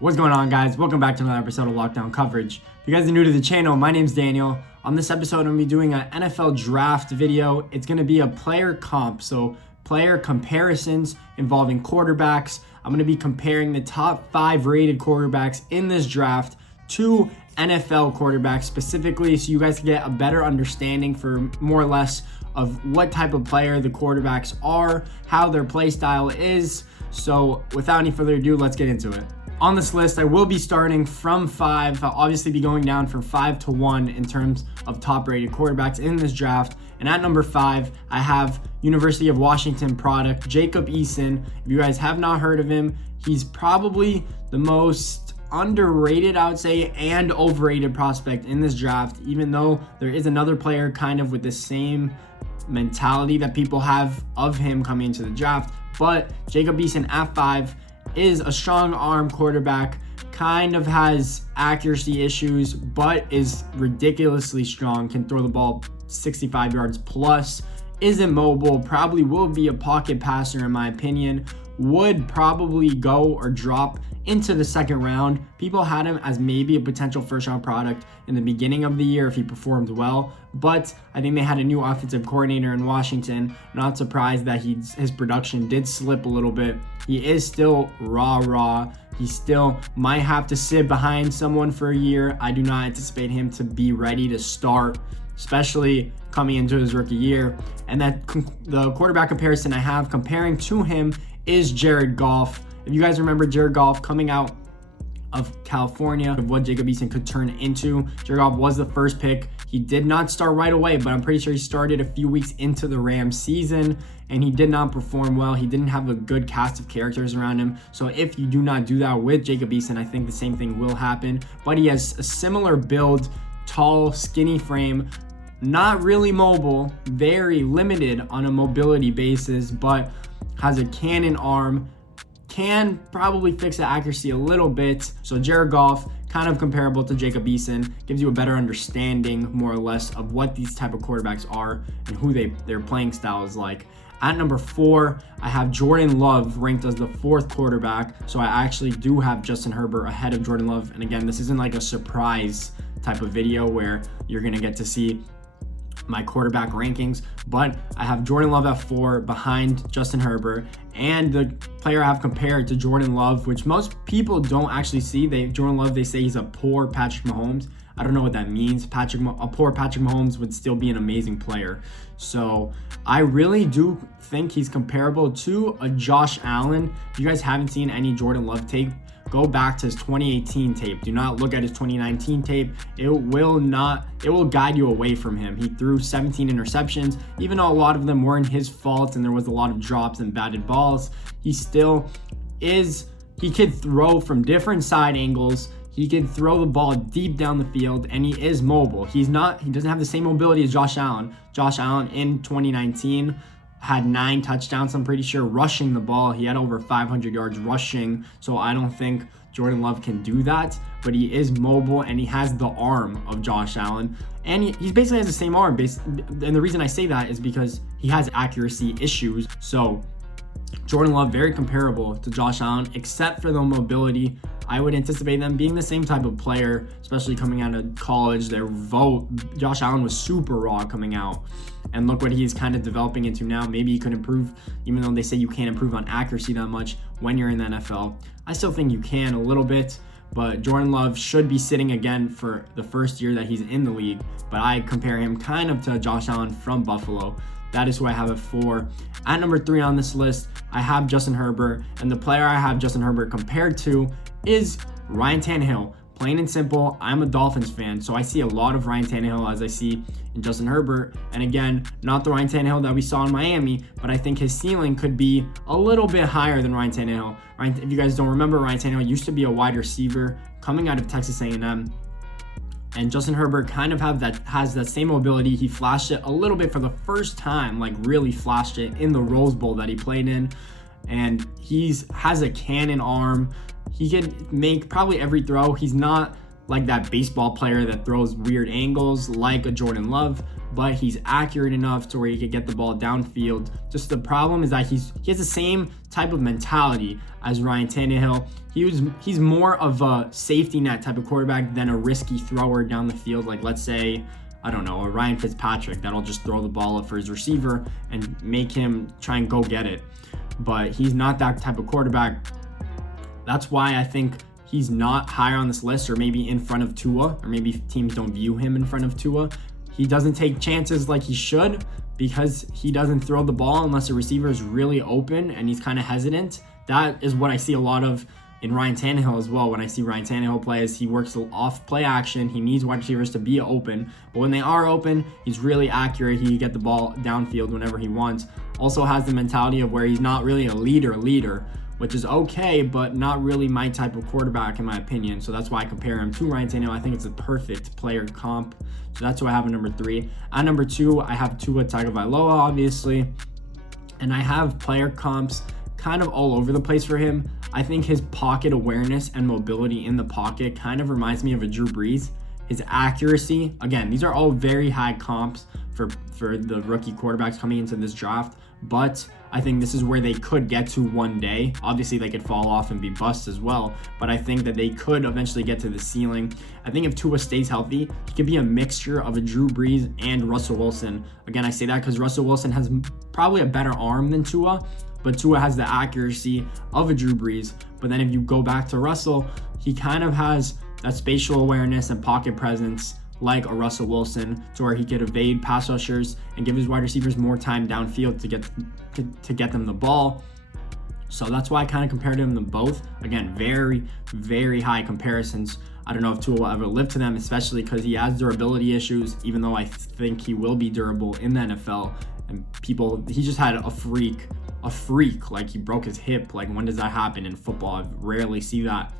What's going on, guys? Welcome back to another episode of Lockdown Coverage. If you guys are new to the channel, my name's Daniel. On this episode, I'm going to be doing an NFL draft video. It's going to be a player comp, so player comparisons involving quarterbacks. I'm going to be comparing the top 5 rated quarterbacks in this draft to NFL quarterbacks specifically, so you guys can get a better understanding for more or less of what type of player the quarterbacks are, how their play style is. So without any further ado, let's get into it. On this list, I will be starting from 5. I'll obviously be going down from 5 to 1 in terms of top-rated quarterbacks in this draft. And at number 5, I have University of Washington product, Jacobeason. If you guys have not heard of him, he's probably the most underrated, I would say, and overrated prospect in this draft, even though there is another player kind of with the same mentality that people have of him coming into the draft. But Jacobeason at 5 is a strong arm quarterback, kind of has accuracy issues, but is ridiculously strong, can throw the ball 65 yards plus, isn't mobile, probably will be a pocket passer in my opinion, would probably go or drop into the second round. People had him as maybe a potential first round product in the beginning of the year if he performed well, but I think they had a new offensive coordinator in Washington. Not surprised that his production did slip a little bit. He is still raw. He still might have to sit behind someone for a year. I do not anticipate him to be ready to start, especially coming into his rookie year. And that the quarterback comparison I have comparing to him is Jared Goff. If you guys remember Jared Goff coming out of California, of what Jacobeason could turn into, Jared Goff was the first pick. He did not start right away, but I'm pretty sure he started a few weeks into the Rams season, and he did not perform well. He didn't have a good cast of characters around him. So if you do not do that with Jacobeason, I think the same thing will happen. But he has a similar build, tall, skinny frame, not really mobile, very limited on a mobility basis, but has a cannon arm, can probably fix the accuracy a little bit. So Jared Goff, kind of comparable to Jacobeason, gives you a better understanding more or less of what these type of quarterbacks are and who their playing style is like. At number 4, I have Jordan Love ranked as the 4th quarterback. So I actually do have Justin Herbert ahead of Jordan Love. And again, this isn't like a surprise type of video where you're gonna get to see my quarterback rankings, but I have Jordan Love at 4 behind Justin Herbert, and the player I have compared to Jordan Love, which most people don't actually see. Jordan Love, they say he's a poor Patrick Mahomes. I don't know what that means. A poor Patrick Mahomes would still be an amazing player. So I really do think he's comparable to a Josh Allen. If you guys haven't seen any Jordan Love tape, go back to his 2018 tape. Do not look at his 2019 tape. It will guide you away from him. He threw 17 interceptions, even though a lot of them weren't his fault and there was a lot of drops and batted balls. He could throw from different side angles. He could throw the ball deep down the field, and he is mobile. He doesn't have the same mobility as Josh Allen. Josh Allen in 2019 had 9 touchdowns, I'm pretty sure, rushing the ball. He had over 500 yards rushing, so I don't think Jordan Love can do that, but he is mobile and he has the arm of Josh Allen, and he basically has the same arm. And the reason I say that is because he has accuracy issues. So Jordan Love, very comparable to Josh Allen, except for the mobility. I would anticipate them being the same type of player, especially coming out of college. Josh Allen was super raw coming out, and look what he's kind of developing into now. Maybe he could improve, even though they say you can't improve on accuracy that much when you're in the NFL. I still think you can a little bit, but Jordan Love should be sitting again for the first year that he's in the league. But I compare him kind of to Josh Allen from Buffalo. That is who I have at 4. At number 3 on this list, I have Justin Herbert, and the player I have Justin Herbert compared to is Ryan Tannehill. Plain and simple, I'm a Dolphins fan, so I see a lot of Ryan Tannehill as I see in Justin Herbert. And again, not the Ryan Tannehill that we saw in Miami, but I think his ceiling could be a little bit higher than Ryan Tannehill. If you guys don't remember, Ryan Tannehill used to be a wide receiver coming out of Texas A&M. And Justin Herbert kind of has that same mobility. He flashed it a little bit for the first time, like really flashed it in the Rose Bowl that he played in. And has a cannon arm. He can make probably every throw. He's not like that baseball player that throws weird angles like a Jordan Love, but he's accurate enough to where he could get the ball downfield. Just the problem is that he has the same type of mentality as Ryan Tannehill. He's more of a safety net type of quarterback than a risky thrower down the field. Like, let's say, I don't know, a Ryan Fitzpatrick that'll just throw the ball up for his receiver and make him try and go get it. But he's not that type of quarterback. That's why I think he's not higher on this list, or maybe in front of Tua, or maybe teams don't view him in front of Tua. He doesn't take chances like he should because he doesn't throw the ball unless the receiver is really open and he's kind of hesitant. That is what I see a lot of in Ryan Tannehill as well. When I see Ryan Tannehill play, is he works off play action. He needs wide receivers to be open, but when they are open, he's really accurate. He can get the ball downfield whenever he wants. Also has the mentality of where he's not really a leader, which is okay, but not really my type of quarterback in my opinion. So that's why I compare him to Ryan Tannehill. I think it's a perfect player comp. So that's who I have at number 3. At number 2, I have Tua Tagovailoa, obviously. And I have player comps kind of all over the place for him. I think his pocket awareness and mobility in the pocket kind of reminds me of a Drew Brees. His accuracy, again, these are all very high comps for the rookie quarterbacks coming into this draft, but I think this is where they could get to one day. Obviously, they could fall off and be busts as well, but I think that they could eventually get to the ceiling. I think if Tua stays healthy, he could be a mixture of a Drew Brees and Russell Wilson. Again, I say that because Russell Wilson has probably a better arm than Tua, but Tua has the accuracy of a Drew Brees. But then if you go back to Russell, he kind of has that spatial awareness and pocket presence like a Russell Wilson, to where he could evade pass rushers and give his wide receivers more time downfield to get them the ball. So that's why I kind of compared him to both. Again, very, very high comparisons. I don't know if Tua will ever live to them, especially because he has durability issues, even though I think he will be durable in the NFL. And he just had a freak, like he broke his hip. Like, when does that happen in football? I rarely see that.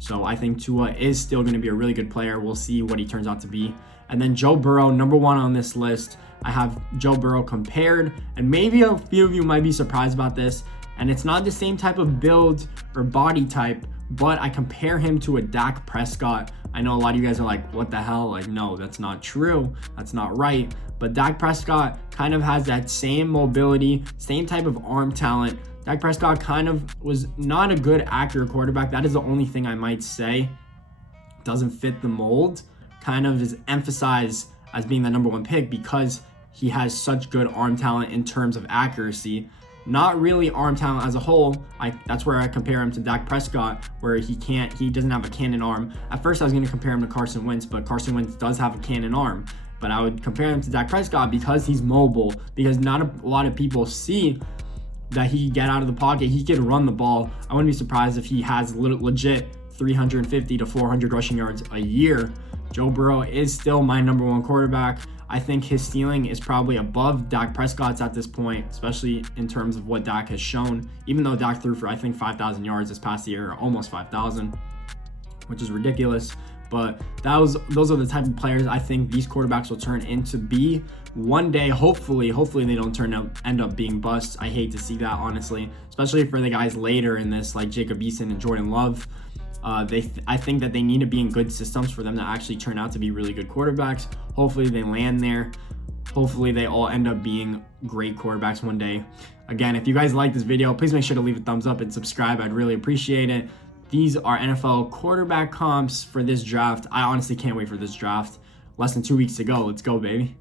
So I think Tua is still going to be a really good player. We'll see what he turns out to be. And then Joe Burrow, number 1 on this list. I have Joe Burrow compared, and maybe a few of you might be surprised about this, and it's not the same type of build or body type, but I compare him to a Dak Prescott. I know a lot of you guys are like, what the hell? Like, no, that's not true. That's not right. But Dak Prescott kind of has that same mobility, same type of arm talent. Dak Prescott kind of was not a good, accurate quarterback. That is the only thing I might say doesn't fit the mold. Kind of is emphasized as being the number 1 pick because he has such good arm talent in terms of accuracy. Not really arm talent as a whole. That's where I compare him to Dak Prescott, where he doesn't have a cannon arm. At first I was going to compare him to Carson Wentz, but Carson Wentz does have a cannon arm. But I would compare him to Dak Prescott because he's mobile, because not a lot of people see that he can get out of the pocket. He can run the ball. I wouldn't be surprised if he has legit 350 to 400 rushing yards a year. Joe Burrow is still my number 1 quarterback. I think his ceiling is probably above Dak Prescott's at this point, especially in terms of what Dak has shown. Even though Dak threw for, I think, 5,000 yards this past year, or almost 5,000, which is ridiculous. But those are the type of players I think these quarterbacks will turn into be one day. Hopefully they don't end up being busts. I hate to see that, honestly, especially for the guys later in this, like Jacobeason and Jordanlove. I think that they need to be in good systems for them to actually turn out to be really good quarterbacks. Hopefully they land there. Hopefully they all end up being great quarterbacks one day. Again, if you guys like this video, please make sure to leave a thumbs up and subscribe. I'd really appreciate it. These are NFL quarterback comps for this draft. I honestly can't wait for this draft. Less than 2 weeks to go. Let's go, baby.